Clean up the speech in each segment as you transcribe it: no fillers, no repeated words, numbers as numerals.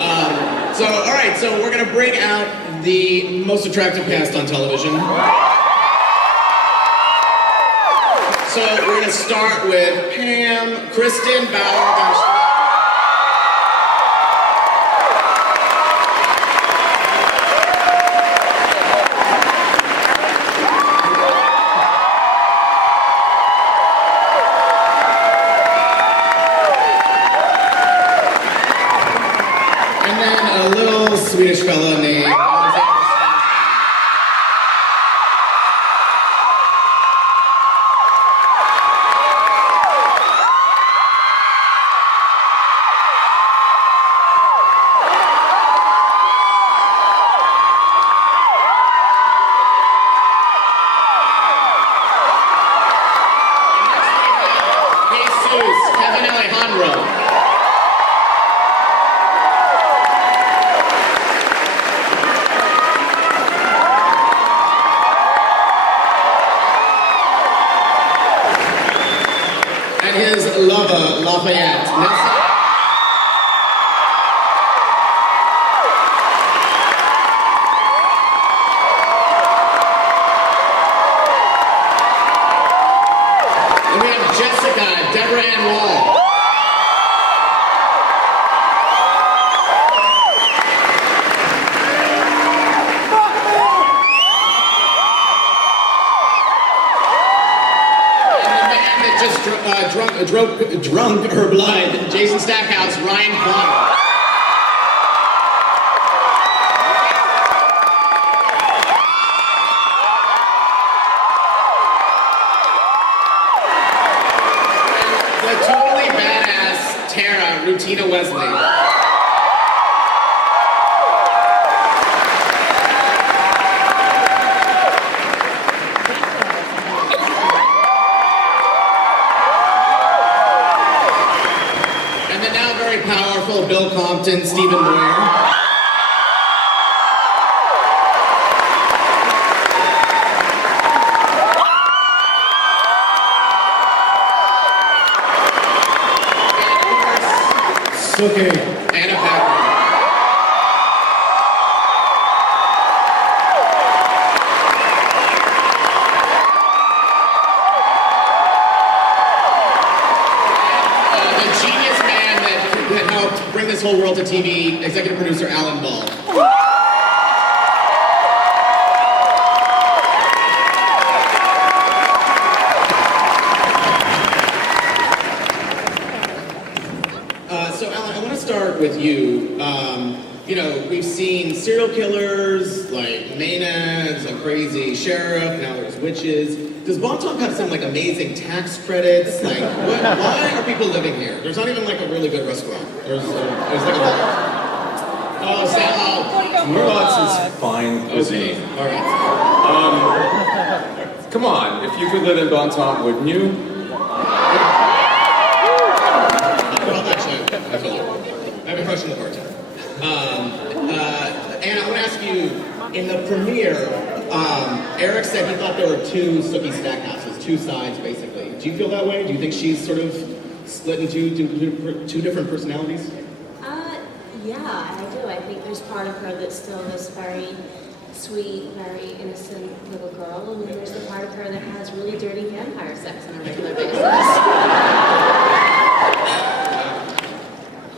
All right, so we're gonna bring out the most attractive cast on television. So we're gonna start with Pam, Kristen, Bauer, Swedish fellow named Jesus, Kevin Alejandro. His lover, Lafayette. And we have Jessica, Deborah Ann Wall. Drunk or blind, Jason Stackhouse, Ryan Klein. The totally badass Tara, Rutina Wesley. Powerful Bill Compton, Stephen Moyer. Suki, Anna Paquin. Bring this whole world to TV, executive producer Alan Ball. So Alan, I want to start with you. You know, we've seen serial killers, like Maynard's, a crazy sheriff, now there's witches. Does Bonton have some like amazing tax credits? Like, why are people living here? There's not even like a really good restaurant. There's like a bar. Oh, Merlot's is fine cuisine. Okay. All right. Come on, if you could live in Bonton, wouldn't you? Well, actually, I feel like I have a crush on the bartender. And I want to ask you, in the premiere, Eric said he thought there were two Sookie Stackhouses, two sides, basically. Do you feel that way? Do you think she's sort of split into two different personalities? Yeah, I do. I think there's part of her that's still this very sweet, very innocent little girl, and then there's the part of her that has really dirty vampire sex on a regular basis.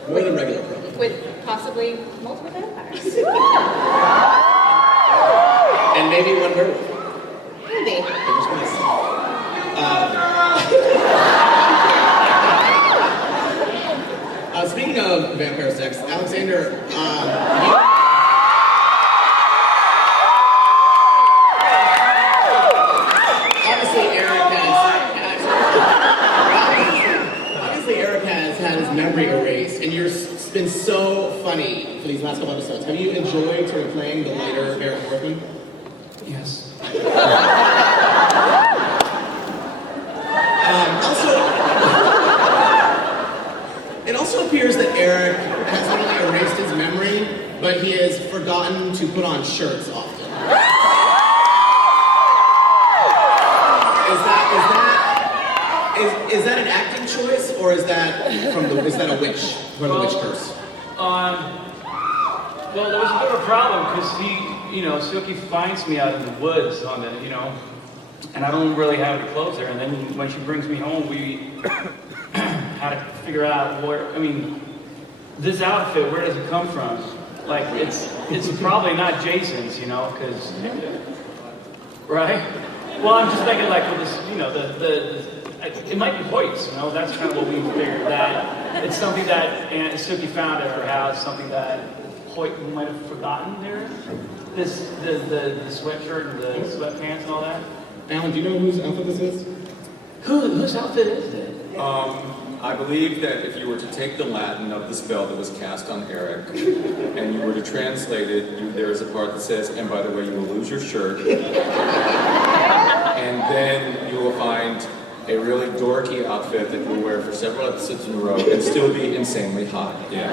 More than regular, probably. With possibly multiple vampires. And maybe one werewolf. Maybe. Speaking of vampire sex, Alexander, obviously Eric has had his memory erased, and you've been so funny for these last couple episodes. Have you enjoyed sort of playing the lighter Eric Northman? Yes. It also appears that Eric has not only erased his memory, but he has forgotten to put on shirts often. Is that an acting choice, or is that a witch, from the witch curse? Well, there was a bit of a problem because Silky finds me out in the woods on the, and I don't really have any clothes there. And then when she brings me home, we had to figure out this outfit, where does it come from? Like, it's probably not Jason's, because, right? Well, I'm just thinking like with this, it might be Hoyt's, that's kind of what we figured, that it's something that Aunt Suki found at her house, something that Hoyt might have forgotten there. The sweatshirt and the sweatpants and all that. Alan, do you know whose outfit this is? Whose outfit is it? I believe that if you were to take the Latin of the spell that was cast on Eric, and you were to translate it, there is a part that says, and by the way, you will lose your shirt. And then you will find a really dorky outfit that you will wear for several episodes in a row and still be insanely hot. Yeah.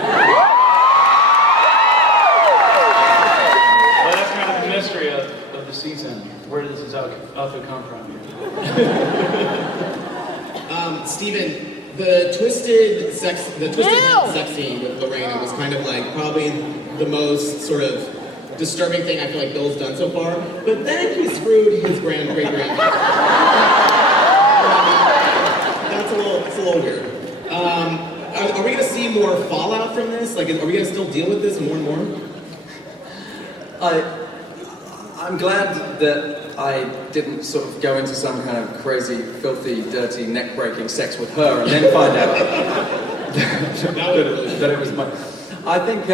Well, that's kind of the mystery of the season. Where does this outfit come from? Steven, the twisted sex scene with Lorena was kind of like probably the most sort of disturbing thing I feel like Bill's done so far. But then he screwed his great-grandmother. That's a little weird. Are we going to see more fallout from this? Like, are we going to still deal with this more and more? I'm glad that I didn't sort of go into some kind of crazy, filthy, dirty, neck-breaking sex with her and then find out that it was my... I think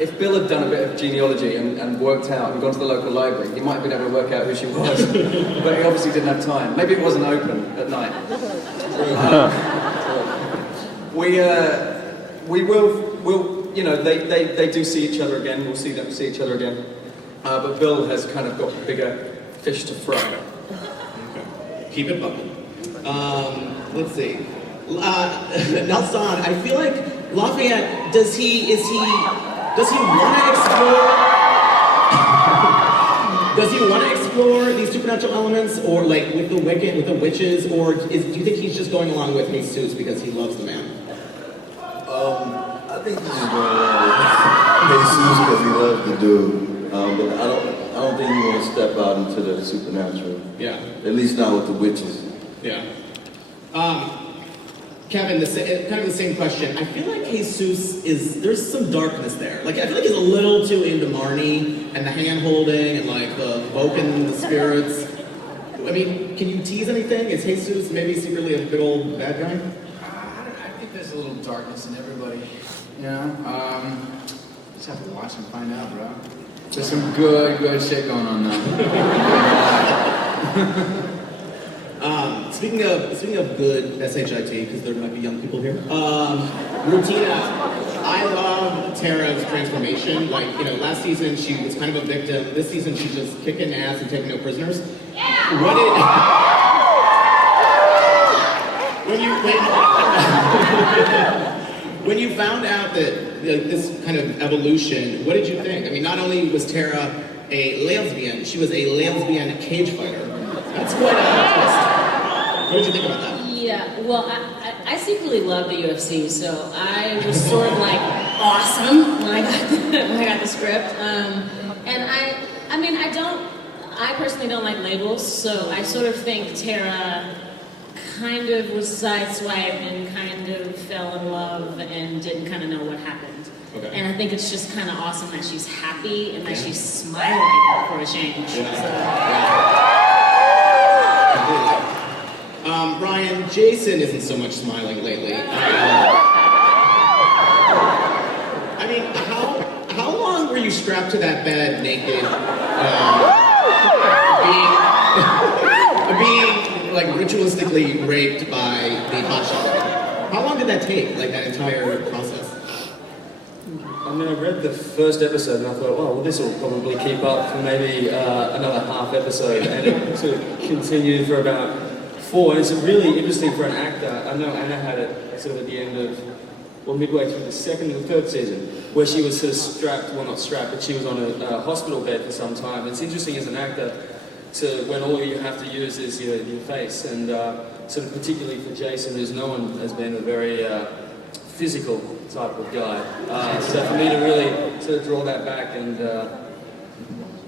if Bill had done a bit of genealogy and worked out and gone to the local library, he might have been able to work out who she was. But he obviously didn't have time. Maybe it wasn't open at night. They do see each other again. We'll see them see each other again. But Bill has kind of got bigger fish to fry. Okay. Keep it bubbling. Let's see. Nelson, I feel like Lafayette, does he want to explore these supernatural elements, or like with the Wiccan, with the witches, or do you think he's just going along with Jesus because he loves the man? I think he's just going along with Jesus because he loves the dude. But I don't think he wants to step out into the supernatural. Yeah. At least not with the witches. Yeah. Kevin, kind of the same question. I feel like Jesus there's some darkness there. Like, I feel like he's a little too into Marnie and the hand-holding and, like, the evoking the spirits. I mean, can you tease anything? Is Jesus maybe secretly a big old bad guy? I think there's a little darkness in everybody, just have to watch and find out, bro. There's some good shit going on now. Speaking of good SHIT, because there might be young people here. Rutina, I love Tara's transformation. Like, last season she was kind of a victim. This season she's just kicking ass and taking no prisoners. Yeah! When you found out that this kind of evolution, what did you think? I mean, not only was Tara a lesbian, she was a lesbian cage fighter. That's quite a twist. What did you think about that? Yeah, well, I secretly love the UFC, so I was sort of like awesome when I got the script. I personally don't like labels, so I sort of think Tara kind of was sideswiped and kind of fell in love and didn't kind of know what happened. Okay. And I think it's just kind of awesome that she's happy and that she's smiling for a change. Yeah. Ryan, Jason isn't so much smiling lately. How long were you strapped to that bed naked, being like ritualistically raped by the hotshot? How long did that take, like that entire process? I mean, I read the first episode and I thought, well, this will probably keep up for maybe another half episode, and it sort of continued for about 4, and it's really interesting for an actor. I know Anna had it sort of at the end of, midway through the second and third season, where she was sort of strapped, well not strapped, but she was on a hospital bed for some time. It's interesting as an actor when all you have to use is your face, and sort of particularly for Jason, who's known as being a very physical type of guy. So for me to really sort of draw that back, and I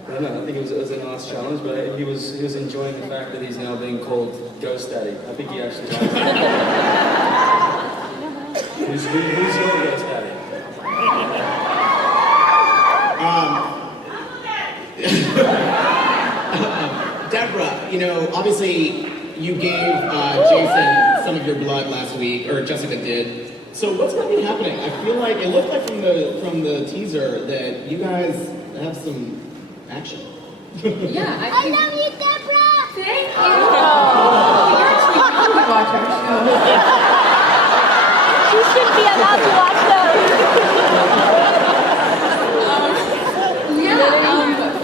don't know, I think it was a nice challenge, but he was enjoying the fact that he's now being called Ghost Daddy. I think he actually likes it. Who's your Ghost Daddy? Deborah, obviously you gave Jason some of your blood last week, or Jessica did. So what's going to be happening? I feel like it looked like from the teaser that you guys have some action. Yeah, I love you, Deborah! Thank you! You're too young to watch our show. You should be allowed to watch those.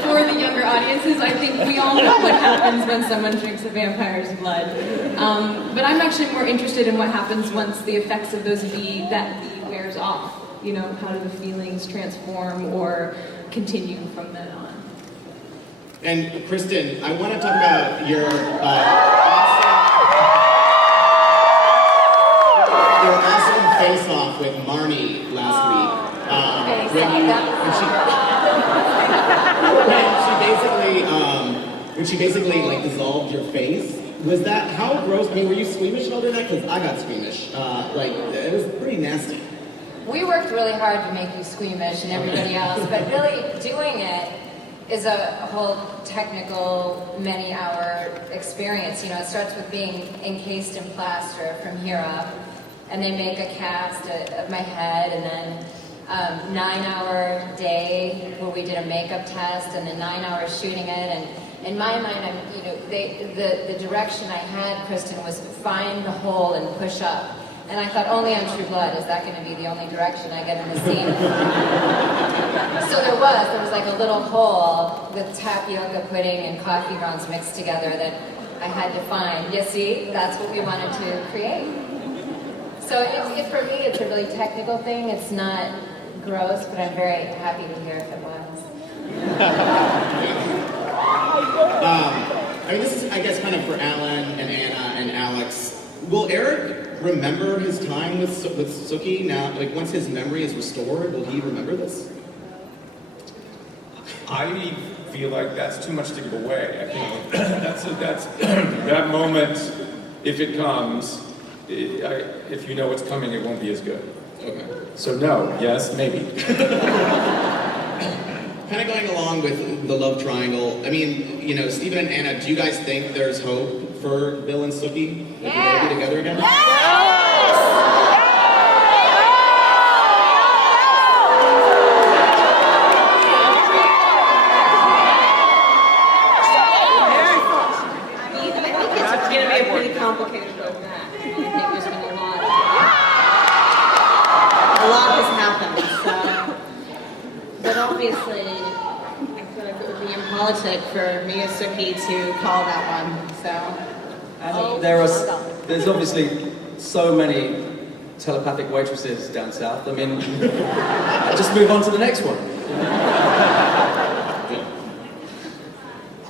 For the younger audiences, I think we all know what happens when someone drinks a vampire's blood. But I'm actually more interested in what happens once the effects of that V wears off. How do the feelings transform or continue from then on? And Kristen, I want to talk about your awesome face-off with Marnie last week. When she basically like dissolved your face. Was that how gross? I mean, were you squeamish while doing that? Because I got squeamish. It was pretty nasty. We worked really hard to make you squeamish and everybody else, but really doing it is a whole technical, many-hour experience. It starts with being encased in plaster from here up, and they make a cast of my head, and then 9-hour day where we did a makeup test, and then 9 hours shooting it. And in my mind, the direction I had, Kristen, was find the hole and push up. And I thought, only on True Blood is that going to be the only direction I get in the scene. So there was like a little hole with tapioca pudding and coffee grounds mixed together that I had to find. You see, that's what we wanted to create. So for me, it's a really technical thing. It's not gross, but I'm very happy to hear if it was. This is, I guess, kind of for Alan and Anna and Alex. Will Eric remember his time with Sookie now? Like, once his memory is restored, will he remember this? I feel like that's too much to give away. I think that's that moment. If it comes, if you know it's coming, it won't be as good. Okay. So no, yes, maybe. Kind of going along with the love triangle. I mean, Stephen and Anna, do you guys think there's hope for Bill and Sookie? If they're gonna be together again? Complicated than that. I think there's been a lot has happened, so. But obviously, I feel like it would be impolitic for me as Sookie to call that one, so. There's obviously so many telepathic waitresses down south. I mean, just move on to the next one.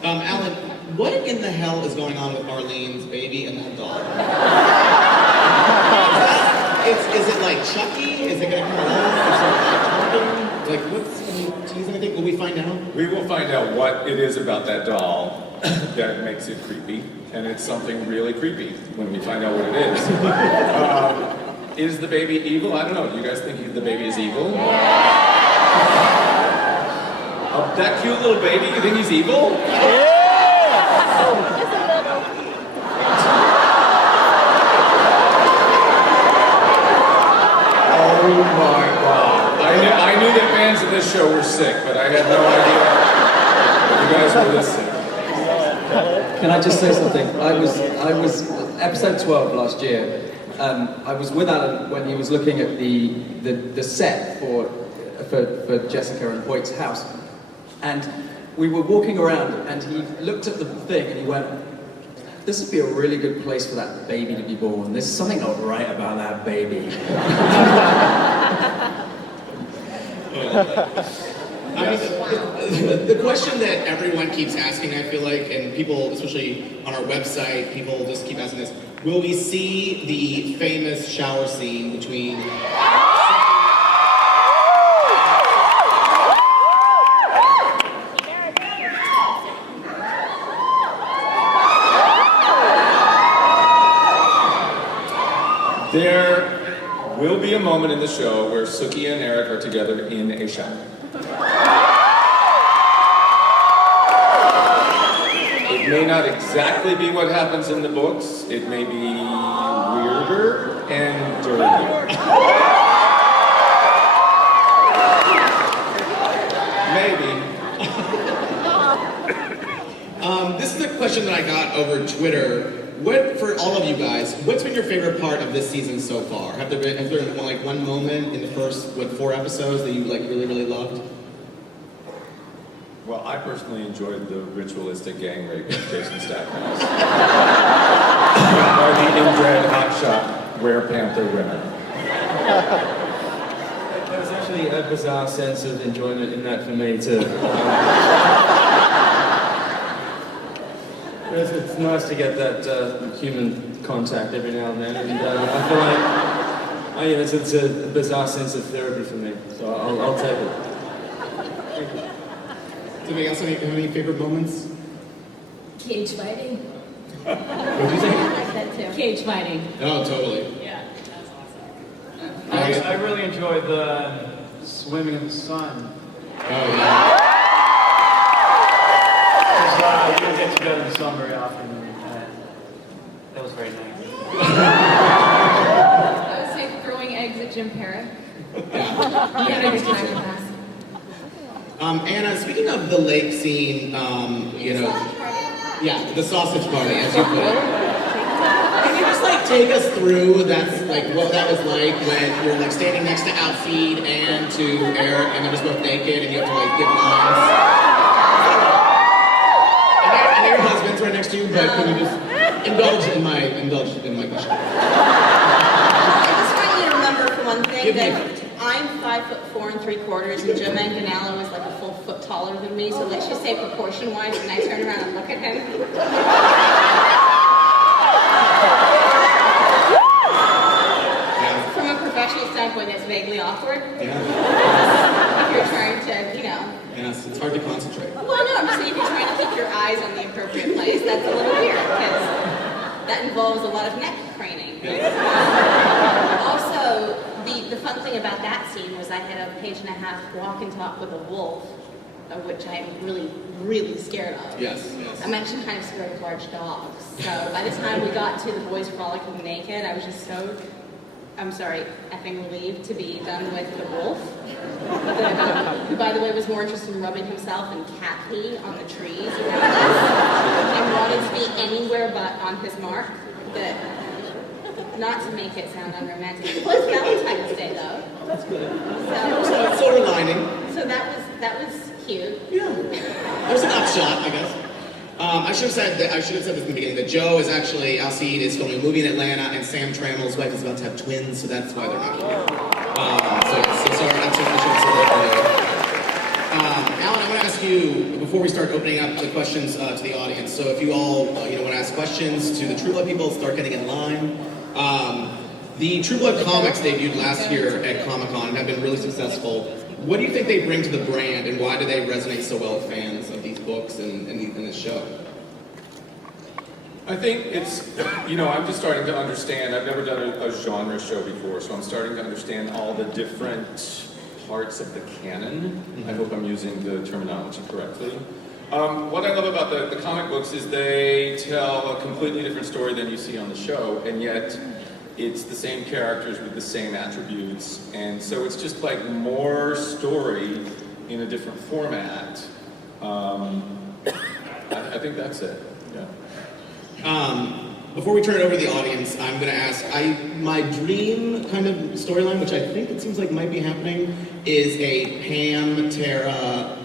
Alan, what in the hell is going on with Marlene's baby and that dog? Is it like Chucky? Is it going to come along? Is it like talking? Can you tease anything? Will we find out? We will find out what it is about that doll that makes it creepy, and it's something really creepy when we find out what it is. Is the baby evil? I don't know. Do you guys think the baby is evil? That cute little baby, you think he's evil? Oh my God. I knew that fans of this show were sick, but I had no idea you guys were this sick. Can I just say something? I was episode 12 last year. I was with Alan when he was looking at the set for Jessica and Hoyt's house, and we were walking around, and he looked at the thing and he went, "This would be a really good place for that baby to be born. There's something not right about that baby." The question that everyone keeps asking, I feel like, and people, especially on our website, people just keep asking this: will we see the famous shower scene between... There will be a moment in the show where Suki and Eric are together in a shower. It may not exactly be what happens in the books. It may be weirder and dirtier. Maybe. This is a question that I got over Twitter. What, for all of you guys, what's been your favorite part of this season so far? Has there been like one moment in the first 4 episodes that you like really loved? Well, I personally enjoyed the ritualistic gang rape of Jason Stackhouse. By the inbred hotshot Rare Panther women. There was actually a bizarre sense of enjoyment in that for me too. It's nice to get that human contact every now and then, and I feel like it's a bizarre sense of therapy for me, so I'll take it. Thank you. Does anybody else have any favorite moments? Cage fighting. What did you say? I like that too. Cage fighting. Oh, totally. Yeah, that's awesome. I really enjoyed the swimming in the sun. Oh, yeah. You don't get to go to the sun very often. That was very nice. I would say throwing eggs at Jim Parrott. Anna, speaking of the lake scene, yeah, the sausage party, as you put it. Can you just take us through what that was like when you're standing next to Outseed and to Eric, and they're just both naked, and you have to give lines. I know your husband's right next to you, but can you just indulge in my question? I just want you to remember for one thing that I'm 5'4" 3/4", and Joe Manganiello is like a full foot taller than me. So let's just say proportion-wise, when I turn around and look at him. From a professional standpoint, it's vaguely awkward. Yeah. If you're trying to, Yes, it's hard to concentrate. Well, no, I'm just saying if you're trying to keep your eyes on the appropriate place, that's a little weird, because that involves a lot of neck craning. Also, the fun thing about that scene was I had a 1.5-page walk and talk with a wolf, of which I am really scared of. Yes. I'm actually kind of scared of large dogs. So by the time we got to the boys frolicking naked, I was just so, effing relieved to be done with the wolf. Who, by the way, was more interested in rubbing himself in cat pee on the trees and wanted to be anywhere but on his mark. But not to make it sound unromantic. It was Valentine's Day, though. That's good. So silver lining. So that was cute. Yeah. There's an upshot, I guess. I should have said this in the beginning, that Joe is actually, Alcide is filming a movie in Atlanta, and Sam Trammell's wife is about to have twins, so that's why they're not here. So sorry, that's what I should have said. Alan, I want to ask you, before we start opening up the questions to the audience, so if you all want to ask questions to the True Blood people, start getting in line. The True Blood comics debuted last year at Comic-Con and have been really successful. What do you think they bring to the brand, and why do they resonate so well with fans of these books and this show? I think it's, I'm just starting to understand. I've never done a genre show before, so I'm starting to understand all the different parts of the canon. I hope I'm using the terminology correctly. What I love about the comic books is they tell a completely different story than you see on the show, and yet it's the same characters with the same attributes, and so it's just like more story in a different format. I think that's it. Yeah. Before we turn it over to the audience, I'm going to ask, my dream kind of storyline, which I think it seems like might be happening, is a Pam-Tara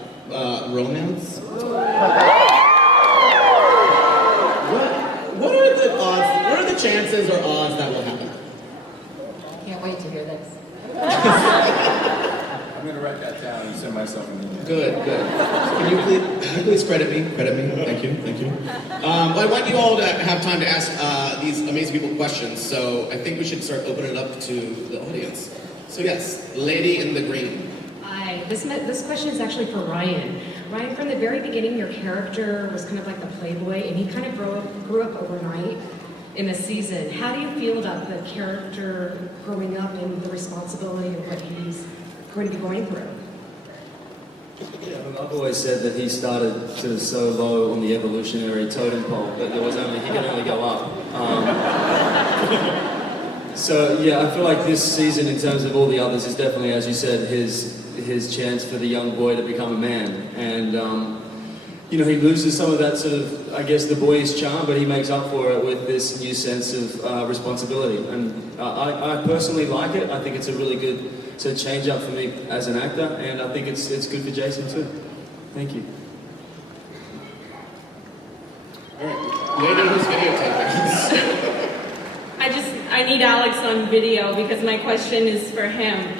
romance. What are the odds, what are the chances or odds that will happen? Can't wait to hear this. I'm going to write write that down and send myself an email. Good, good. Can you please credit me? Credit me. Thank you, thank you. Well, I want you all to have time to ask these amazing people questions, so I think we should start opening it up to the audience. So yes, lady in the green. Hi, this question is actually for Ryan. Ryan, from the very beginning, your character was kind of like the playboy, and he kind of grew up overnight in a season. How do you feel about the character growing up and the responsibility of what he's going to be going through? Yeah, I've always said that he started sort of so low on the evolutionary totem pole that he can only go up. So yeah, I feel like this season, in terms of all the others, is definitely, as you said, his chance for the young boy to become a man. And you know, he loses some of that sort of, I guess, the boyish charm, but he makes up for it with this new sense of responsibility. And I personally like it. I think it's a really good sort of change up for me as an actor, and I think it's good for Jason too. Thank you. All right, lady who's videotaping. I need Alex on video because my question is for him.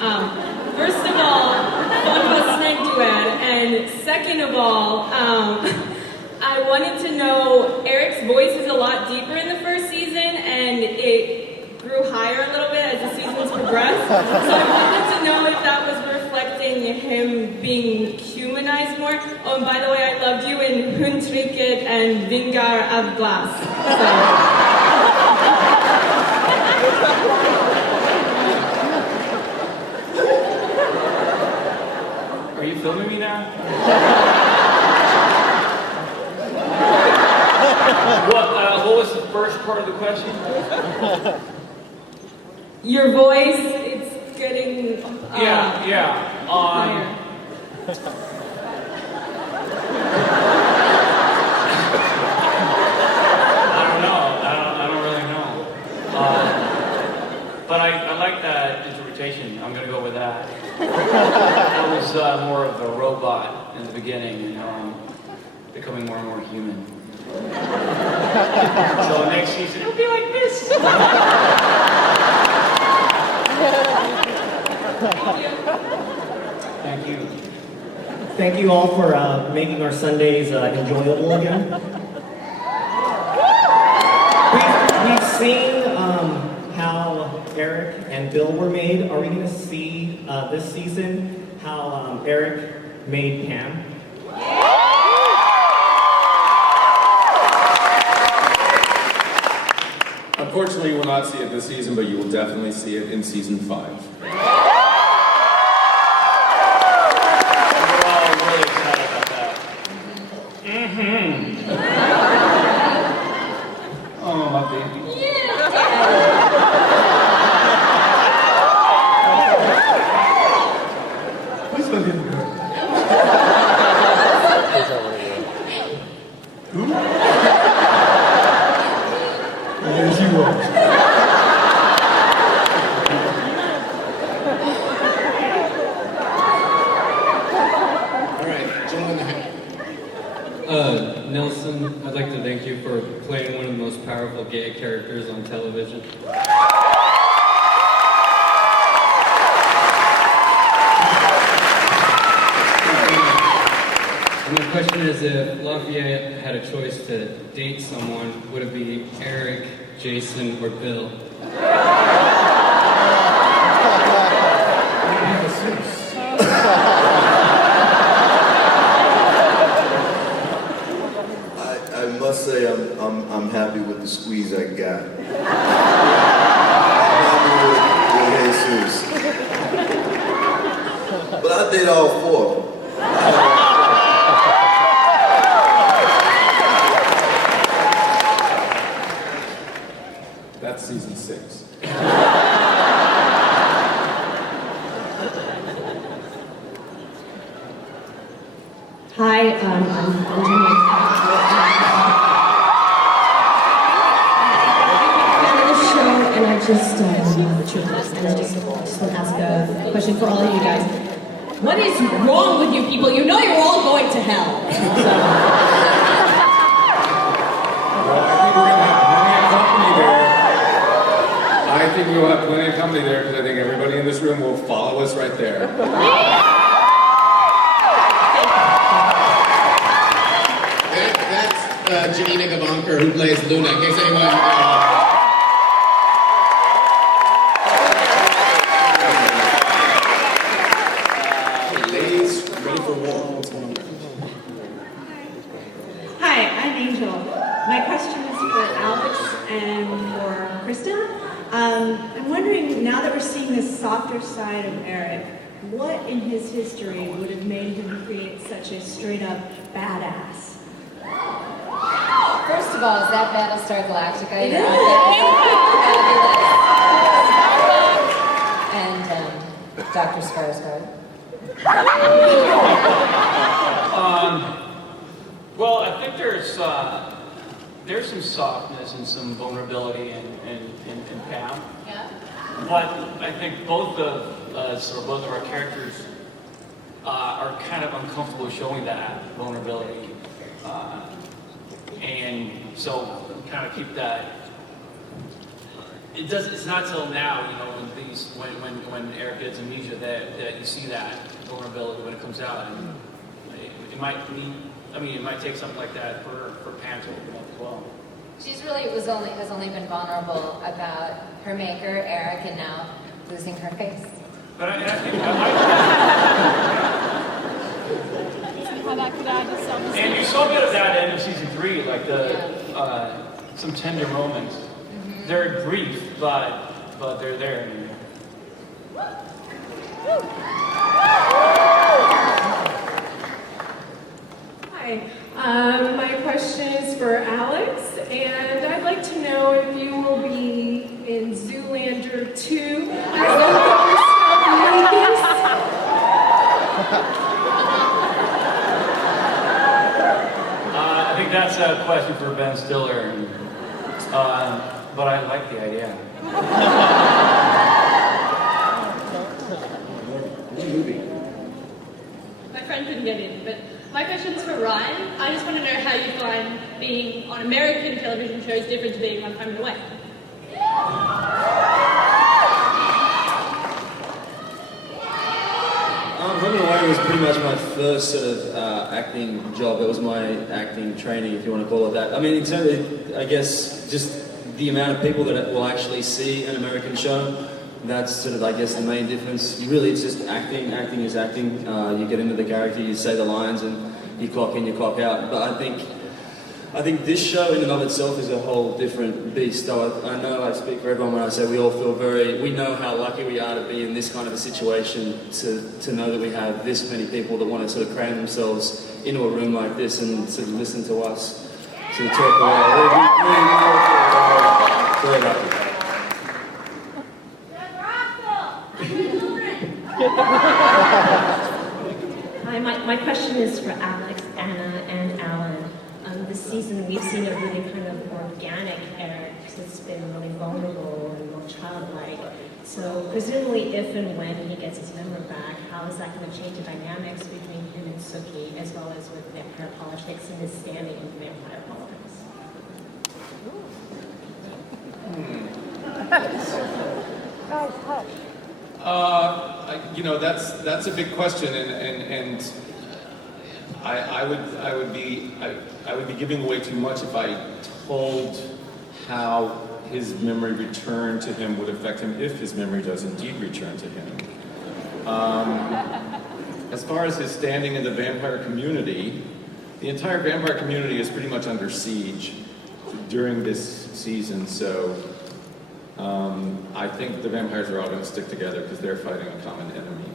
First of all, fun bus snake duet, and second of all, I wanted to know, Eric's voice is a lot deeper in the first season, and it grew higher a little bit as the seasons progressed. So I wanted to know if that was reflecting him being humanized more. Oh, and by the way, I loved you in Huntriket and Vingar av Glass. Are you filming me now? What was the first part of the question? Your voice, it's getting Yeah. higher. I don't really know. But I like that interpretation. I'm gonna go with that. I was more of a robot in the beginning, and now I'm becoming more and more human. So next season it'll be like this. Thank you. Thank you all for making our Sundays enjoyable again. We've seen how Eric and Bill were made. Are we going to see this season how Eric made Pam? Unfortunately, you will not see it this season, but you will definitely see it in season 5. We're all really excited about that. Oh, my baby. Who's going to be the girl? Who? Yes, you will. All right, gentleman in the hat. Nelson, I'd like to thank you for playing one of the most powerful gay characters on television. And my question is, if Lafayette had a choice to date someone, would it be Eric, Jason, or Bill? I must say I'm happy with the squeeze I got. I'm happy with Jesus. But I did all 4. That's season 6. Hi, I'm Jimmy. And I just the truth is, and I just want to ask a question for all of you guys. What is wrong with you people? You know you're all going to hell. I think we will have plenty of company there because I think everybody in this room will follow us right there. Parker, who plays Luna, in case anyone... ladies, ready for war. What's going on? Hi, I'm Angel. My question is for Alex and for Krista. I'm wondering, now that we're seeing this softer side of Eric, what in his history would have made him create such a straight-up badass? First of all, is that Battlestar Galactica? It You're is. And Dr. Skarsgård. Well, I think there's some softness and some vulnerability in Pam. Yeah. But I think both of us, or both of our characters, are kind of uncomfortable showing that vulnerability. And so kind of keep that. It's not till now, you know, when Eric gets amnesia that you see that vulnerability when it comes out. And it might take something like that for Pam to open up as well. She's really has only been vulnerable about her maker, Eric, and now losing her face. But I think How that could add to some. and you saw a bit of that end of season 3, like some tender moments. Mm-hmm. They're brief, but they're there. Hi, my question is for Alex, and I'd like to know if you will be in Zoolander 2 I think that's a question for Ben Stiller, but I like the idea. My friend couldn't get in, but my question is for Ryan. I just want to know how you find being on American television shows different to being on Home and Away. Home and Away was pretty much my first sort of acting job. It was my acting training, if you want to call it that. I mean, in terms of, I guess, just the amount of people that will actually see an American show, that's sort of, I guess, the main difference. Really, it's just acting. Acting is acting. You get into the character, you say the lines, and you clock in, you clock out. But I think this show in and of itself is a whole different beast. So I know I speak for everyone when I say we all feel we know how lucky we are to be in this kind of a situation, to know that we have this many people that want to sort of cram themselves into a room like this and sort of listen to us sort of talk away. Very lucky. Hi, my question is for Alex, Anna, and Alan. This season we've seen a really kind of organic Eric that's been really vulnerable and more childlike. So presumably if and when he gets his memory back, how is that going to change the dynamics between him and Sookie, as well as with vampire politics and his standing in vampire politics? You know, that's a big question, and I would be giving away too much if I told how his memory return to him would affect him if his memory does indeed return to him. As far as his standing in the vampire community, the entire vampire community is pretty much under siege during this season, so I think the vampires are all going to stick together because they're fighting a common enemy.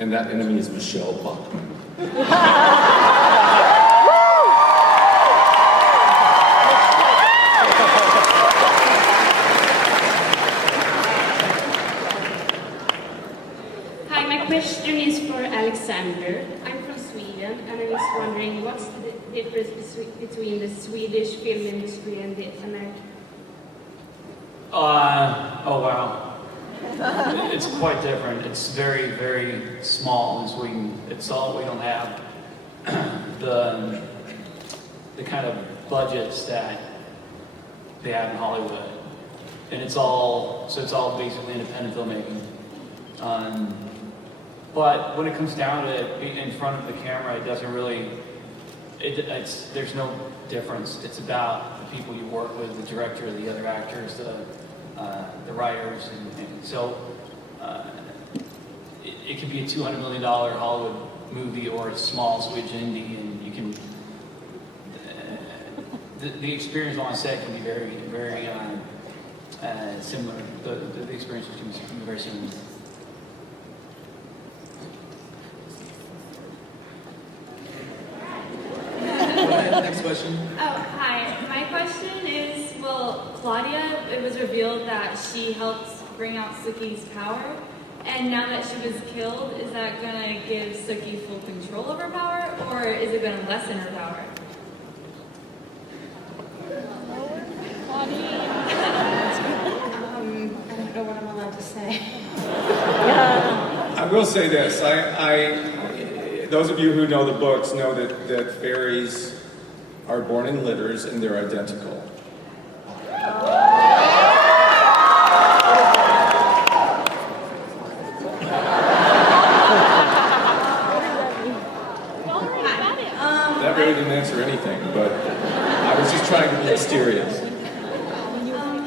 And that enemy is Michelle Bachmann. Hi, my question is for Alexander. I'm from Sweden, and I was wondering what's the difference between the Swedish film industry and the American? Oh wow. It's quite different. It's very, very small in Sweden. It's all, we don't have the kind of budgets that they have in Hollywood. And it's all basically independent filmmaking. But when it comes down to it, being in front of the camera, it there's no difference. It's about the people you work with, the director, the other actors, the writers, and so it could be a $200 million Hollywood movie or a small Swedish indie, and you can. The experience on set can be very, very similar. The experience can be very similar. Next question. Oh, hi. My question is, well, Claudia, it was revealed that she helped bring out Suki's power, and now that she was killed, is that going to give Suki full control of her power, or is it going to lessen her power? I don't know what I'm allowed to say. I will say this. Those of you who know the books know that fairies are born in litters and they're identical. That really didn't answer anything, but I was just trying to be mysterious.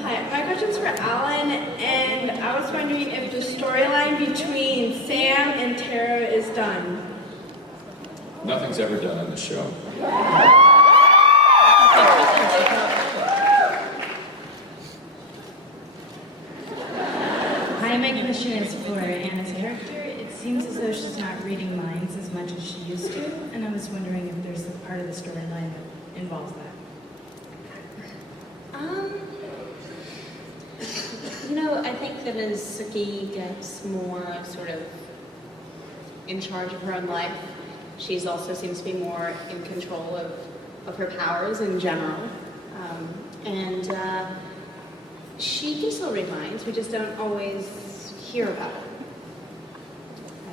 Hi, my question's for Alan, and I was wondering if the storyline between Sam and Tara is done. Nothing's ever done on the show. Hi, my question is for Anna's character. It seems as though she's not reading minds as much as she used to, and I was wondering if there's a part of the storyline that involves that. I think that as Suki gets more sort of in charge of her own life, she's also seems to be more in control of her powers in general. She can still read minds, we just don't always hear about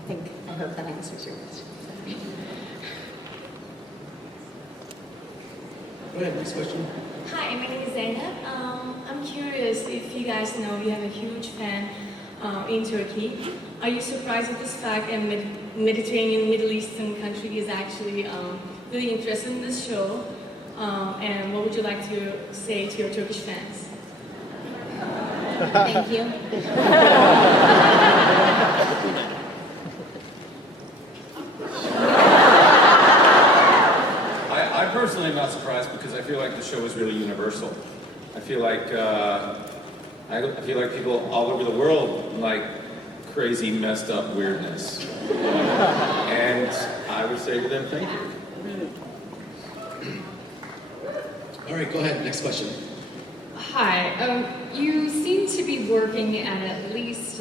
it. I hope that answers your question. Go ahead, next question. Hi, my name is Zainab. I'm curious if you guys know you have a huge fan in Turkey. Are you surprised at this fact and Mediterranean, Middle Eastern country is actually really interested in this show? And what would you like to say to your Turkish fans? Thank you. I personally am not surprised because I feel like the show is really universal. I feel like people all over the world like crazy, messed up weirdness, and I would say to them, thank you. All right, go ahead. Next question. Hi, you seem to be working at least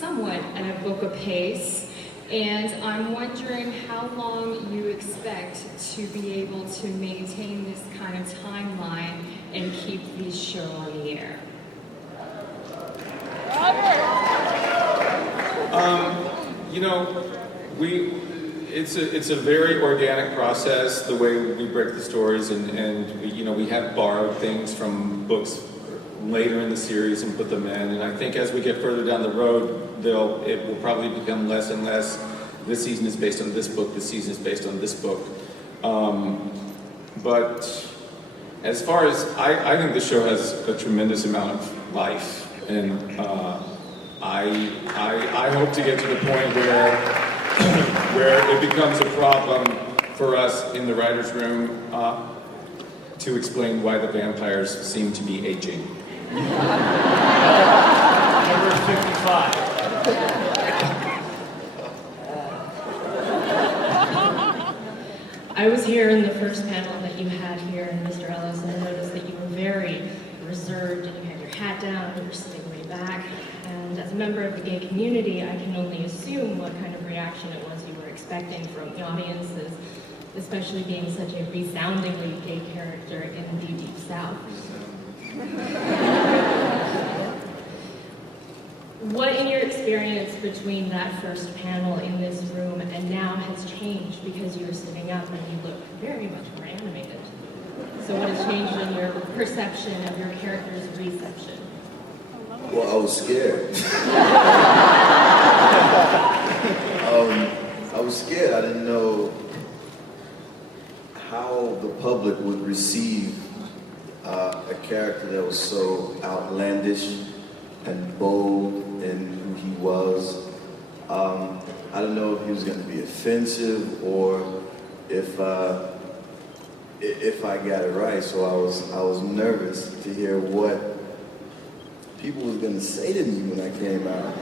somewhat at a book a pace, and I'm wondering how long you expect to be able to maintain this kind of timeline and keep this show on the air. It's a very organic process, the way we break the stories, and we have borrowed things from books later in the series and put them in, and I think as we get further down the road, it will probably become less and less. This season is based on this book, this season is based on this book. But as far as, I think the show has a tremendous amount of life, and I hope to get to the point where it becomes a problem for us in the writer's room to explain why the vampires seem to be aging. Number 55. I was here in the first panel that you had here, and Mr. Ellis, and I noticed that you were very reserved, and you had your hat down, and you were sitting way back. And as a member of the gay community, I can only assume what kind of reaction it was you were expecting from the audiences, especially being such a resoundingly gay character in the Deep South. What in your experience between that first panel in this room and now has changed, because you're sitting up and you look very much more animated? So what has changed in your perception of your character's reception? Well, I was scared. I was scared. I didn't know how public would receive a character that was so outlandish and bold in who he was. I don't know if he was going to be offensive or if I got it right. So I was nervous to hear what people was going to say to me when I came out.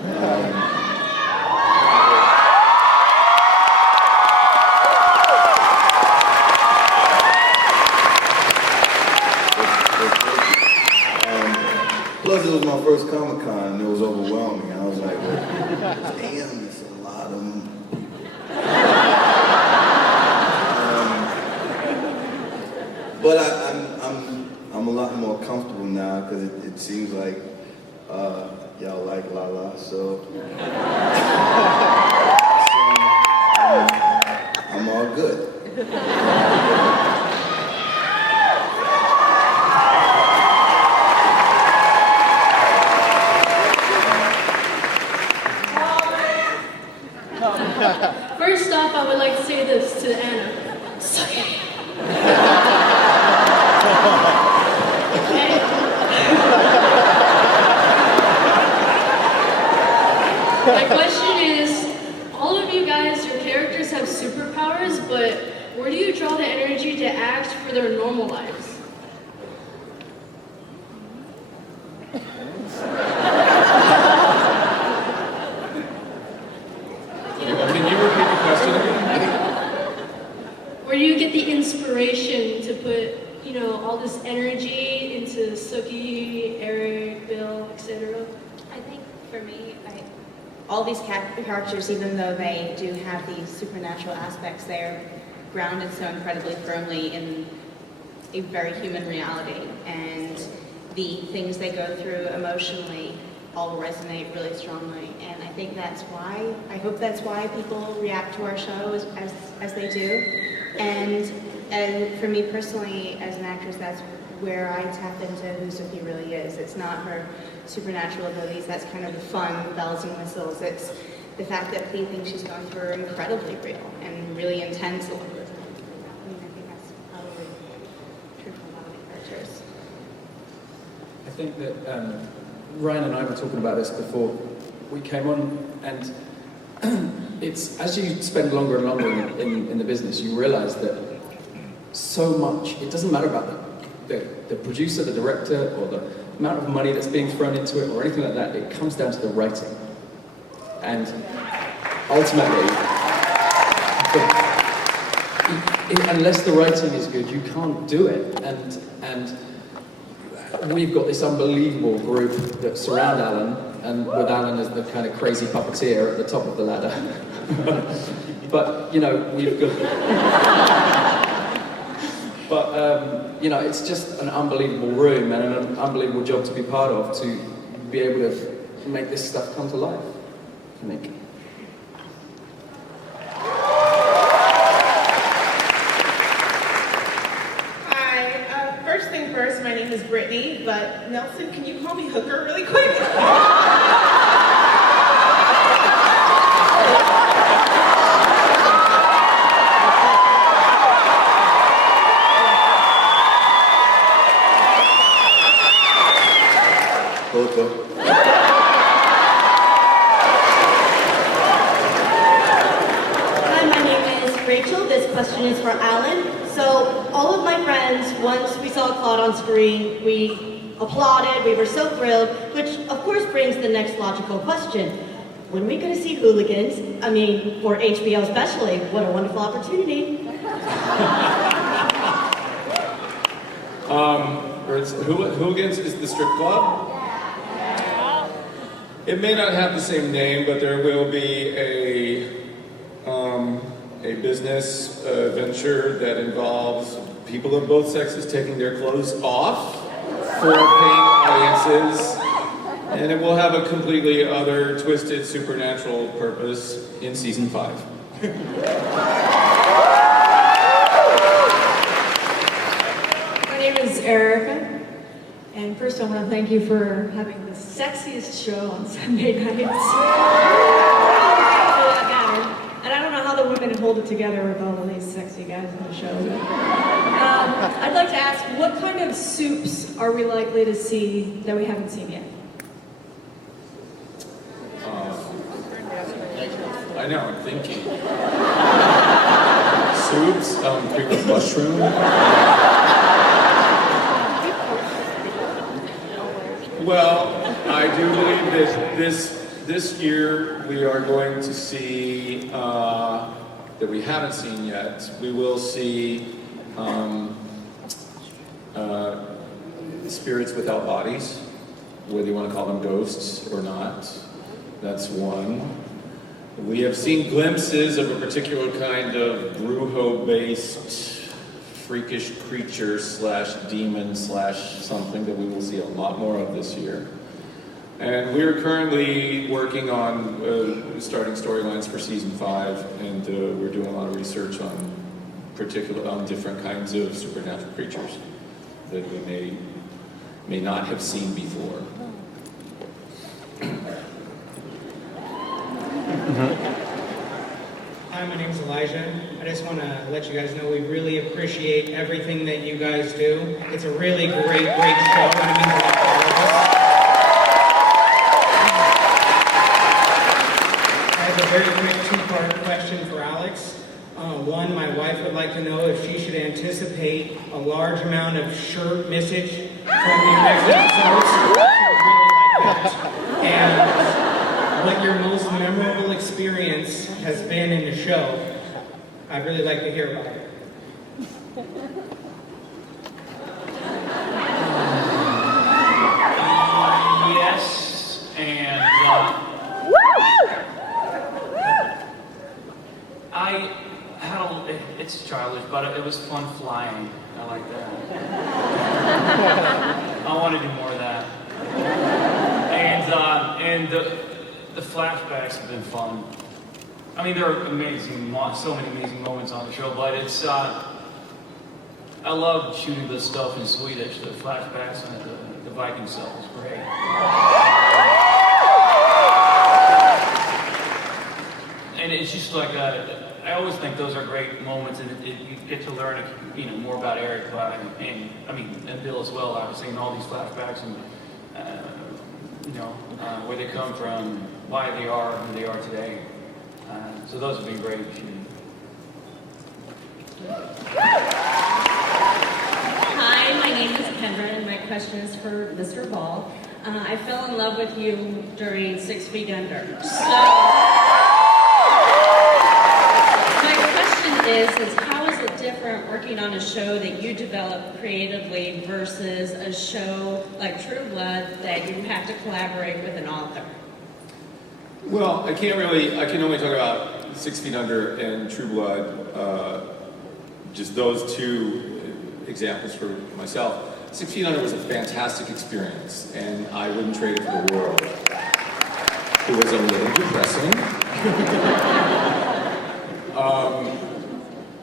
Plus, it was my first Comic-Con, and it was overwhelming. I was like, damn, there's a lot of them. But I'm a lot more comfortable now because it seems like y'all like Lala, so I'm all good. First off, I would like to say this to Anna. Suck it. My question is, all of you guys, your characters have superpowers, but where do you draw the energy to act for their normal lives? Can you repeat the question again? Where do you get the inspiration to put, all this energy into Sookie, Eric, Bill, etc.? I think for me, all these characters, even though they do have these supernatural aspects, they're grounded so incredibly firmly in a very human reality, and the things they go through emotionally all resonate really strongly. And I think that's why, I hope that's why people react to our show as they do. And for me personally, as an actress, that's where I tap into who Sookie really is. It's not her supernatural abilities, that's kind of the fun, bells and whistles. It's the fact that the things she's going through are incredibly real and really intense a lot of the time. I think that's probably true for a lot of the characters. I think that Ryan and I were talking about this before we came on, and it's as you spend longer and longer in the business, you realize that so much, it doesn't matter about the producer, the director, or the amount of money that's being thrown into it, or anything like that. It comes down to the writing. And ultimately, unless the writing is good, you can't do it. And we've got this unbelievable group that surround Alan, and with Alan as the kind of crazy puppeteer at the top of the ladder. But, we've got... But, it's just an unbelievable room and an unbelievable job to be part of, to be able to make this stuff come to life, I think. Hi, first thing first, my name is Brittany, but Nelson, can you call me Hooker really quick? Hi, my name is Rachel. This question is for Alan. So, all of my friends, once we saw Claude on screen, we applauded, we were so thrilled, which of course brings the next logical question. When are we going to see Hooligans? I mean, for HBO especially, what a wonderful opportunity. Hooligans is the strip club. It may not have the same name, but there will be a business venture that involves people of both sexes taking their clothes off for paying audiences, and it will have a completely other twisted supernatural purpose in season 5. My name is Erica, and first I want to thank you for having the sexiest show on Sunday nights. And I don't know how the women hold hold it together with all of these sexy guys in the show. I'd like to ask, what kind of soups are we likely to see that we haven't seen yet? I know, I'm thinking. Soups, cream of mushroom. Well, I do believe that this year we are going to see, that we haven't seen yet, we will see spirits without bodies, whether you want to call them ghosts or not. That's one. We have seen glimpses of a particular kind of brujo-based freakish creature / demon / something that we will see a lot more of this year. And we're currently working on starting storylines for season 5, and we're doing a lot of research on different kinds of supernatural creatures that we may not have seen before. Hi, my name is Elijah. I just want to let you guys know we really appreciate everything that you guys do. It's a really great show, and it means a lot to all of us. I have a very quick 2-part question for Alex. One, my wife would like to know if she should anticipate a large amount of shirt message from the next episodes. She would really like that. And what your most memorable experience has been in the show. I'd really like to hear about it. Yes, and it's childish, but it was fun flying. I like that. I want to do more of that. And the flashbacks have been fun. I mean, there are amazing, so many amazing moments on the show, but it's, I love shooting the stuff in Swedish, the flashbacks and the Viking stuff is great. And it's just like, I always think those are great moments, and you get to learn, more about Eric, and Bill as well, obviously, and all these flashbacks, and where they come from, why they are who they are today. So those have been great. Hi, my name is Kendra, and my question is for Mr. Ball. I fell in love with you during 6 Feet Under. So, my question is how is it different working on a show that you developed creatively versus a show like True Blood that you have to collaborate with an author? Well, I can only talk about 6 Feet Under and True Blood, just those 2 examples for myself. 6 Feet Under was a fantastic experience, and I wouldn't trade it for the world. It was a little depressing.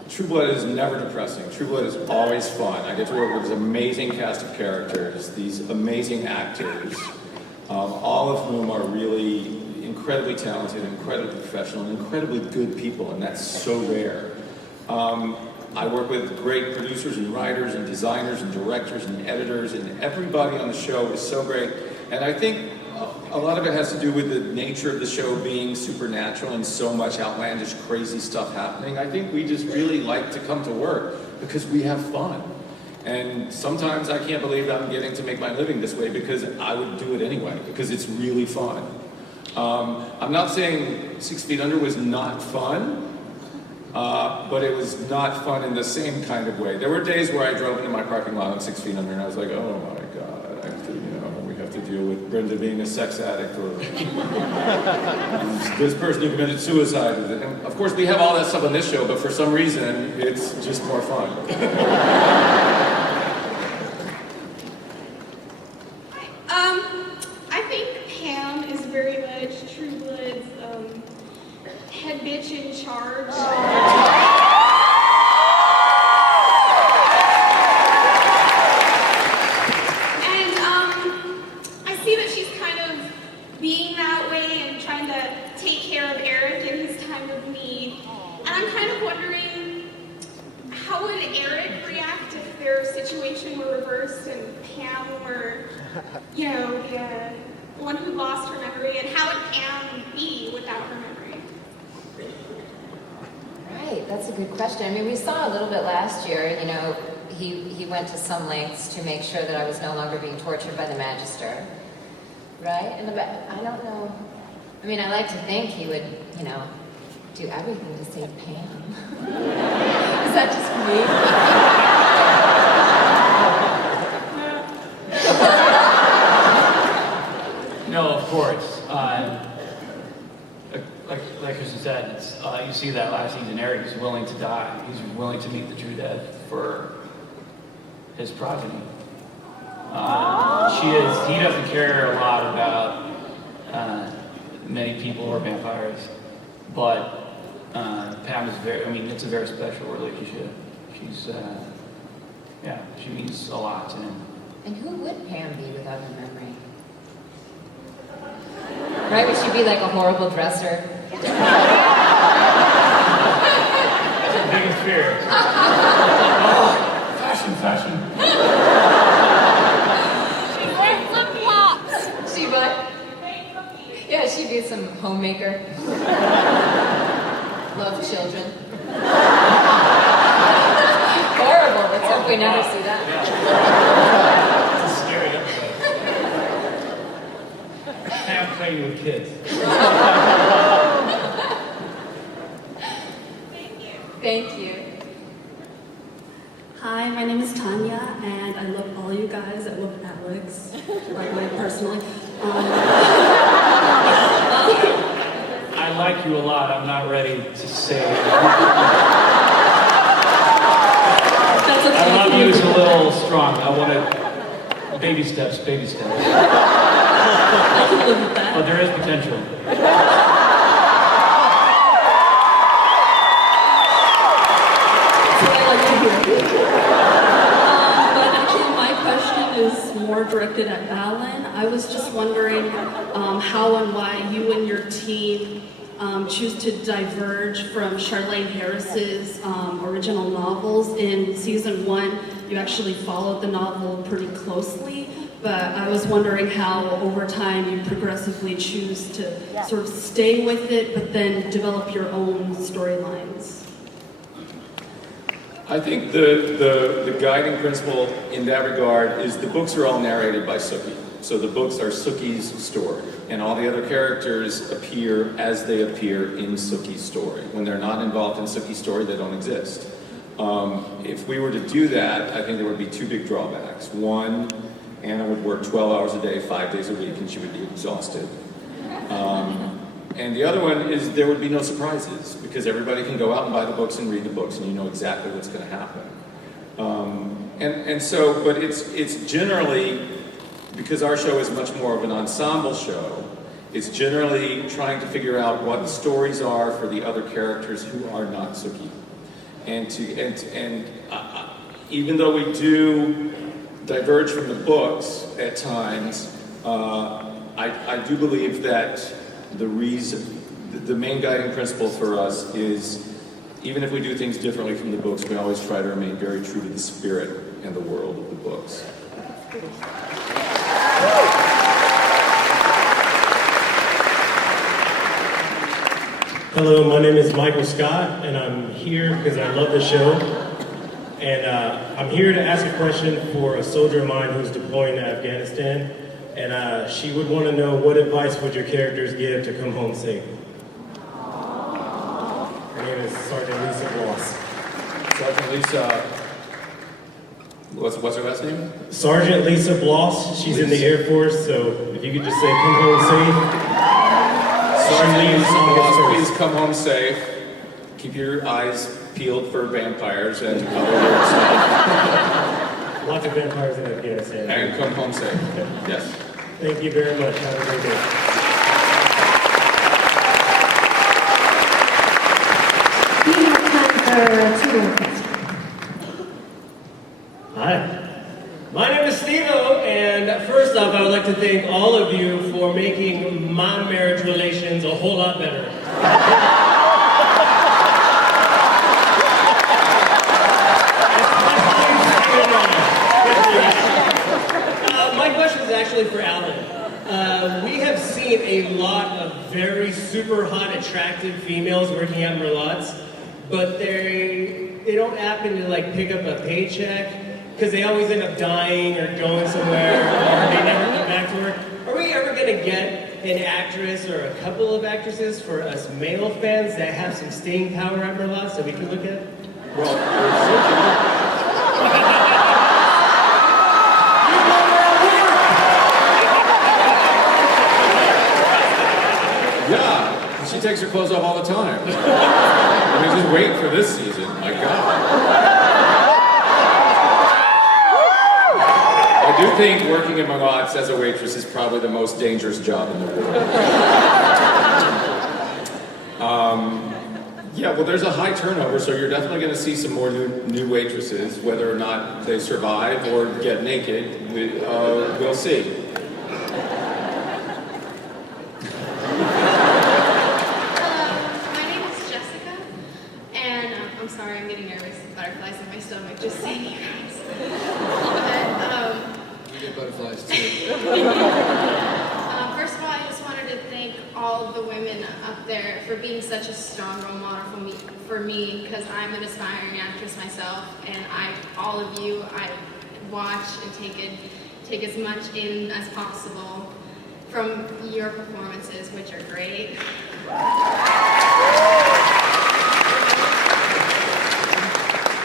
True Blood is never depressing. True Blood is always fun. I get to work with this amazing cast of characters, these amazing actors, all of whom are really incredibly talented, incredibly professional, and incredibly good people, and that's so rare. I work with great producers and writers and designers and directors and editors, and everybody on the show is so great. And I think a lot of it has to do with the nature of the show being supernatural and so much outlandish, crazy stuff happening. I think we just really like to come to work because we have fun. And sometimes I can't believe I'm getting to make my living this way because I would do it anyway, because it's really fun. I'm not saying 6 Feet Under was not fun, but it was not fun in the same kind of way. There were days where I drove into my parking lot on 6 Feet Under and I was like, oh my God, we have to deal with Brenda being a sex addict or this person who committed suicide. And of course, we have all that stuff on this show, but for some reason, it's just more fun. I think Pam is very much True Blood's head bitch in charge. And I see that she's kind of being that way and trying to take care of Eric in his time of need. And I'm kind of Eric react if their situation were reversed and Pam were, you know, the one who lost her memory, and how would Pam be without her memory? Right, that's a good question. I mean, we saw a little bit last year, you know, he went to some lengths to make sure that I was no longer being tortured by the Magister. Right? And I don't know. I mean, I like to think he would, you know, do everything to save Pam. Is that just me? No, of course. Like Kristen said, it's, you see that last season, Eric is willing to die. He's willing to meet the true death for his progeny. He doesn't care a lot about many people or vampires, but Pam is it's a very special relationship. She's, she means a lot to him. And who would Pam be without her memory? Right, would she be like a horrible dresser? That's her biggest fear. Fashion. She what? Yeah, she'd be some homemaker. Love children. Horrible. Let's hope we never see that. It's a scary episode. Pam playing with kids. Thank you. Hi, my name is Tanya, and I love all you guys. I love Alex, by the way, personally. I like you a lot. I'm not ready to say. I love you is a little strong. I want to baby steps. I can live with that. But there is potential. But actually, my question is more directed at Alan. I was just wondering how and why you and your team choose to diverge from Charlaine Harris's original novels. In season 1, you actually followed the novel pretty closely, but I was wondering how over time you progressively choose to sort of stay with it, but then develop your own storylines. I think the guiding principle in that regard is the books are all narrated by Sookie. So the books are Sookie's story, and all the other characters appear as they appear in Sookie's story. When they're not involved in Sookie's story, they don't exist. If we were to do that, I think there would be two big drawbacks. One, Anna would work 12 hours a day, 5 days a week, and she would be exhausted. And the other one is there would be no surprises, because everybody can go out and buy the books and read the books, and you know exactly what's going to happen. But it's generally, because our show is much more of an ensemble show, it's generally trying to figure out what the stories are for the other characters who are not Sookie. Even though we do diverge from the books at times, I do believe that the main guiding principle for us is, even if we do things differently from the books, we always try to remain very true to the spirit and the world of the books. Hello, my name is Michael Scott, and I'm here because I love the show. And I'm here to ask a question for a soldier of mine who's deploying to Afghanistan. And she would want to know, what advice would your characters give to come home safe? Her name is Sergeant Lisa Bloss. Sergeant Lisa, what's her last name? Sergeant Lisa Bloss. She's in the Air Force, so if you could just say, come home safe. Sergeant Lisa Bloss, please come home safe. Keep your eyes peeled for vampires and other stuff. Lots of vampires in Afghanistan. And come home safe. Yes. Thank you very much. Have a great day. We have time for 2 more questions. Hi. My name is Steve-O, and first off, I would like to thank all of you for making my marriage relations a whole lot better. super hot, attractive females working at Merlotte's, but they don't happen to like pick up a paycheck because they always end up dying or going somewhere, or they never come back to work. Are we ever gonna get an actress or a couple of actresses for us male fans that have some staying power at Merlotte's that we can look at? Yeah, she takes her clothes off all the time. I mean, just wait for this season. My God. I do think working at Merlotte's as a waitress is probably the most dangerous job in the world. Yeah, well, there's a high turnover, so you're definitely going to see some more new waitresses. Whether or not they survive or get naked, we'll see. My name is Jessica, and I'm sorry, I'm getting nervous. Butterflies in my stomach just seeing you guys. We get butterflies too. First of all, I just wanted to thank all of the women up there for being such a strong role model for me, because I'm an aspiring actress myself, and all of you, I watch and take as much in as possible from your performances, which are great.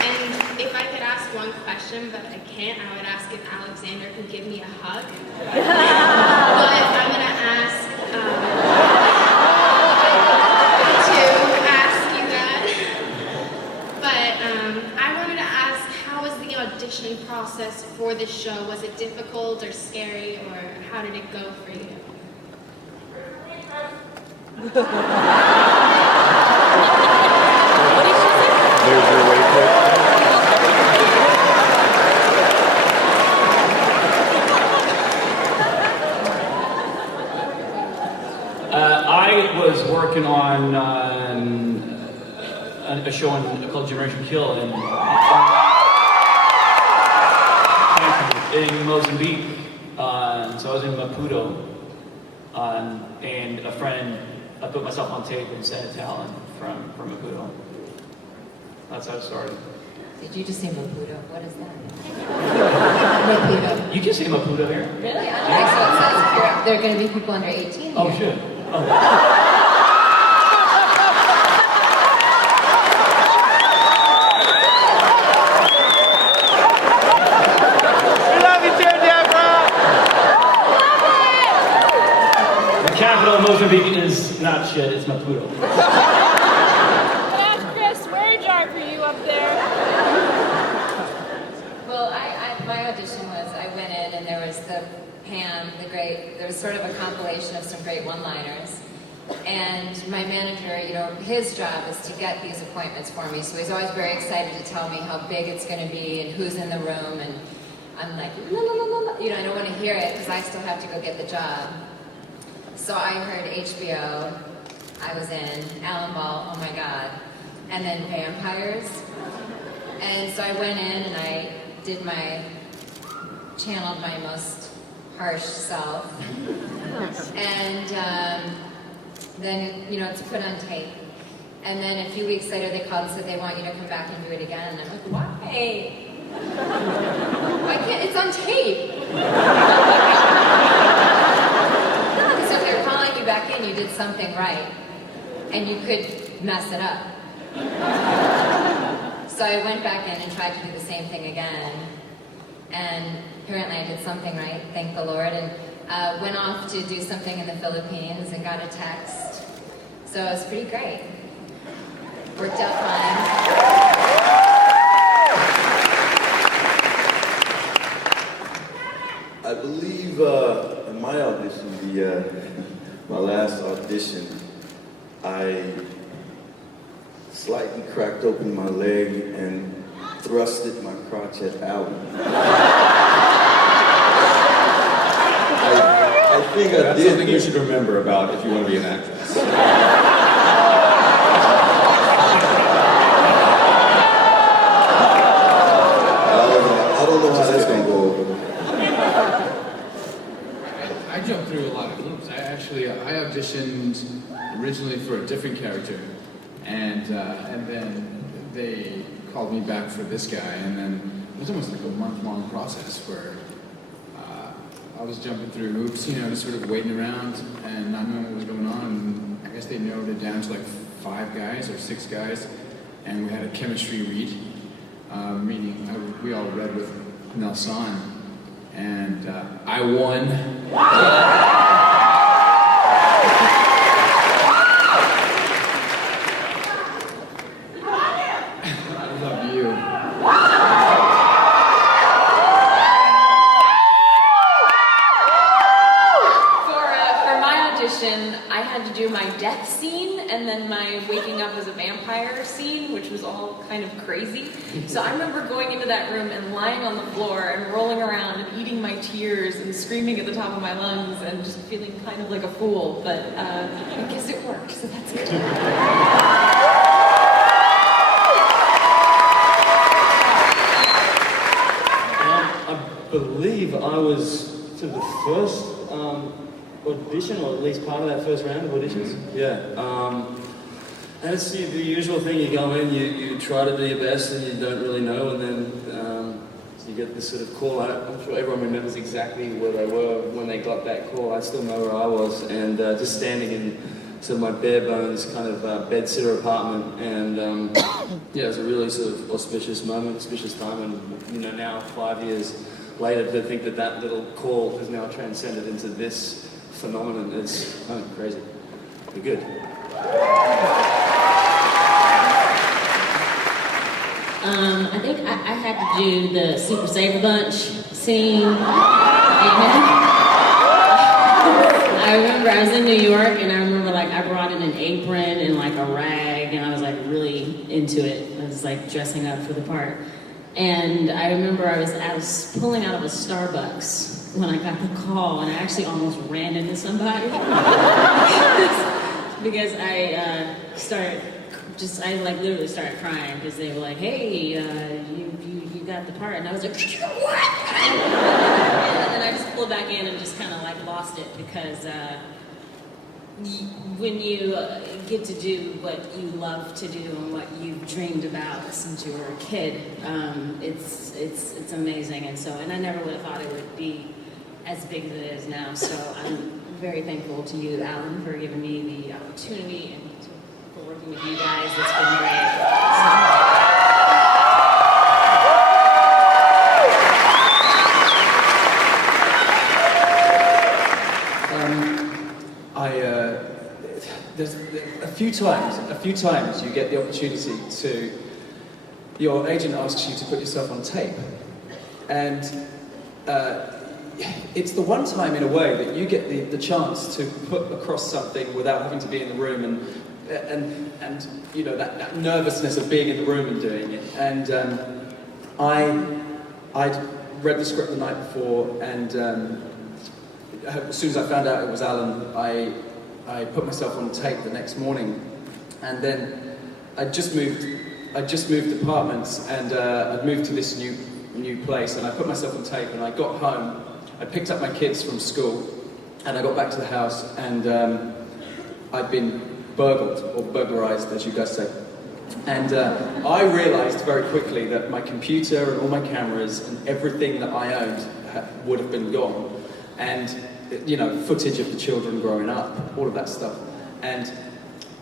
And if I could ask one question, but I can't, I would ask if Alexander could give me a hug. But I'm going to ask to ask you that. But I wanted to ask, how was the audition process for this show? Was it difficult or scary, or how did it go for you? There's your waitress. I was working on a show called Generation Kill in Mozambique. So I was in Maputo, and a friend, I put myself on tape and sent it to Alan from Maputo. That's how it started. Did you just say Maputo? What is that? Maputo. You can say Maputo here. Really? I don't think so. It says there are going to be people under 18 here. Oh, shit. Oh. The capital of Mozambique is not shit, it's Maputo. That's Chris swear jar for you up there. Well, my audition was, I went in and there was there was sort of a compilation of some great one-liners. And my manager, his job is to get these appointments for me. So he's always very excited to tell me how big it's going to be and who's in the room. And I'm like, la, la, la, la, la. I don't want to hear it because I still have to go get the job. So I heard HBO, I was in, Alan Ball, oh my God, and then vampires. And so I went in and I channeled my most harsh self. And then, it's put on tape. And then a few weeks later they called and said they want you to come back and do it again. And I'm like, why? Why can't, it's on tape. So if they're calling you back in, you did something right. And you could mess it up. So I went back in and tried to do the same thing again. And apparently I did something right, thank the Lord. And went off to do something in the Philippines and got a text. So it was pretty great. Worked out fine. I believe in my audition, my last audition, I slightly cracked open my leg and thrusted my crotchet out. I think That's something you should remember about if you want to be an actress. I don't know how that's going to go over. I jumped through a lot of hoops. I auditioned originally for a different character, and then they called me back for this guy, and then it was almost like a month-long process where I was jumping through hoops, just sort of waiting around and not knowing what was going on. And I guess they narrowed it down to like 5 guys or 6 guys, and we had a chemistry read, meaning we all read with Nelson, and I won. I love you. For my audition, I had to do my death scene and then my waking up as a vampire scene, which was all kind of crazy. So I remember going into that room and lying on the floor and rolling around and eating my tears and screaming at the top of my lungs and just feeling kind of like a fool. But I guess it worked, so that's good. I believe I was to the first audition, or at least part of that first round of auditions. Yeah. And it's the usual thing, you go in, you try to do your best and you don't really know, and then you get this sort of call. I'm sure everyone remembers exactly where they were when they got that call. I still know where I was, and just standing in sort of my bare bones kind of bed-sitter apartment, and yeah, it was a really sort of auspicious moment, auspicious time, and now 5 years later to think that little call has now transcended into this phenomenon. It's crazy. We're good. I think I had to do the Super Saver Bunch scene. I remember I was in New York, and I remember I brought in an apron and a rag, and I was really into it. I was dressing up for the part. And I remember I was pulling out of a Starbucks when I got the call, and I actually almost ran into somebody because I literally started crying because they were like, "Hey, you got the part," and I was like, "What?" And then I just pulled back in and just kind of lost it because when you get to do what you love to do and what you've dreamed about since you were a kid, it's amazing. And I never would have thought it would be as big as it is now. So I'm very thankful to you, Alan, for giving me the opportunity and for working with you guys. It's been great. There's a few times you get the opportunity to, your agent asks you to put yourself on tape, and it's the one time in a way that you get the chance to put across something without having to be in the room and that nervousness of being in the room and doing it. And I'd read the script the night before, and as soon as I found out it was Alan, I put myself on tape the next morning, and then I just moved apartments, and I'd moved to this new place, and I put myself on tape, and I got home, I picked up my kids from school, and I got back to the house, and I'd been burgled, or burglarized, as you guys say. And I realized very quickly that my computer and all my cameras and everything that I owned would have been gone. And footage of the children growing up, all of that stuff. And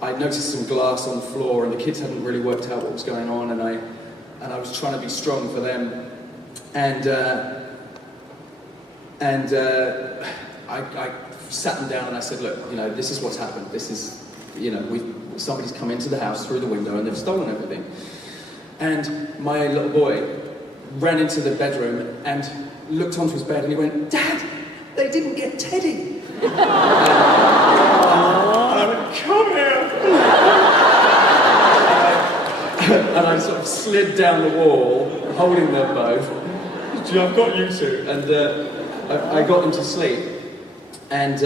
I noticed some glass on the floor, and the kids hadn't really worked out what was going on, and I was trying to be strong for them. And I sat them down and I said, look, this is what's happened. This is, somebody's come into the house through the window and they've stolen everything. And my little boy ran into the bedroom and looked onto his bed and he went, "Dad, they didn't get Teddy." And I went, "Come here." And I sort of slid down the wall, holding them both. "I've got you two." And I got them to sleep. And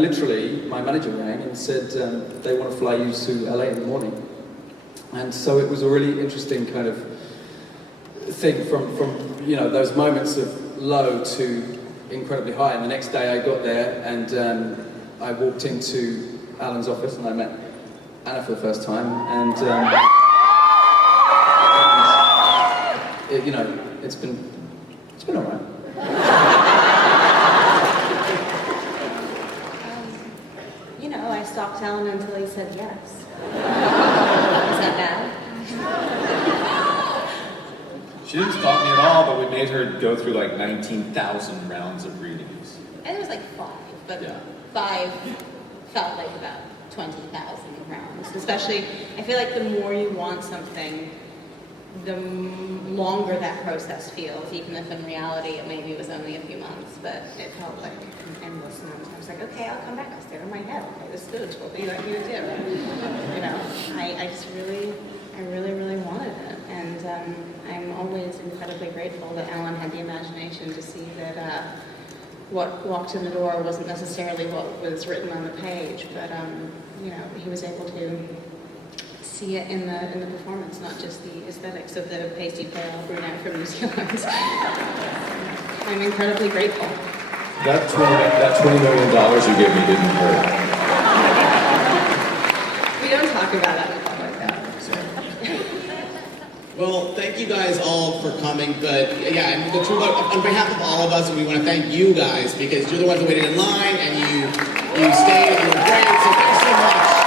literally, my manager rang and said they want to fly you to LA in the morning. And so it was a really interesting kind of thing from those moments of low to incredibly high. And the next day I got there and I walked into Alan's office, and I met Anna for the first time, and you know, it's been all right. You know, I stalked Alan until he said yes. Is that bad? She didn't stalk me at all, but we made her go through like 19,000 rounds of readings. And it was like 5, but 5 felt like about 20,000 rounds. Especially, I feel like the more you want something, the longer that process feels, even if in reality it maybe was only a few months, but it felt like an endless amount. I was like, okay, I'll come back, I'll stare in my head, okay, this is good, what do you like me to do? You know, I just really wanted it, and I'm always incredibly grateful that Alan had the imagination to see that what walked in the door wasn't necessarily what was written on the page, but you know, he was able to see it in the performance, not just the aesthetics of the pasty pale brunette from New Zealand. I'm incredibly grateful. That $20 million you gave me didn't hurt. We don't talk about that in public, though. Well, thank you guys all for coming, but yeah, and the truth, on behalf of all of us, we want to thank you guys because you're the ones that waited in line and you stayed and you were great, so thanks so much.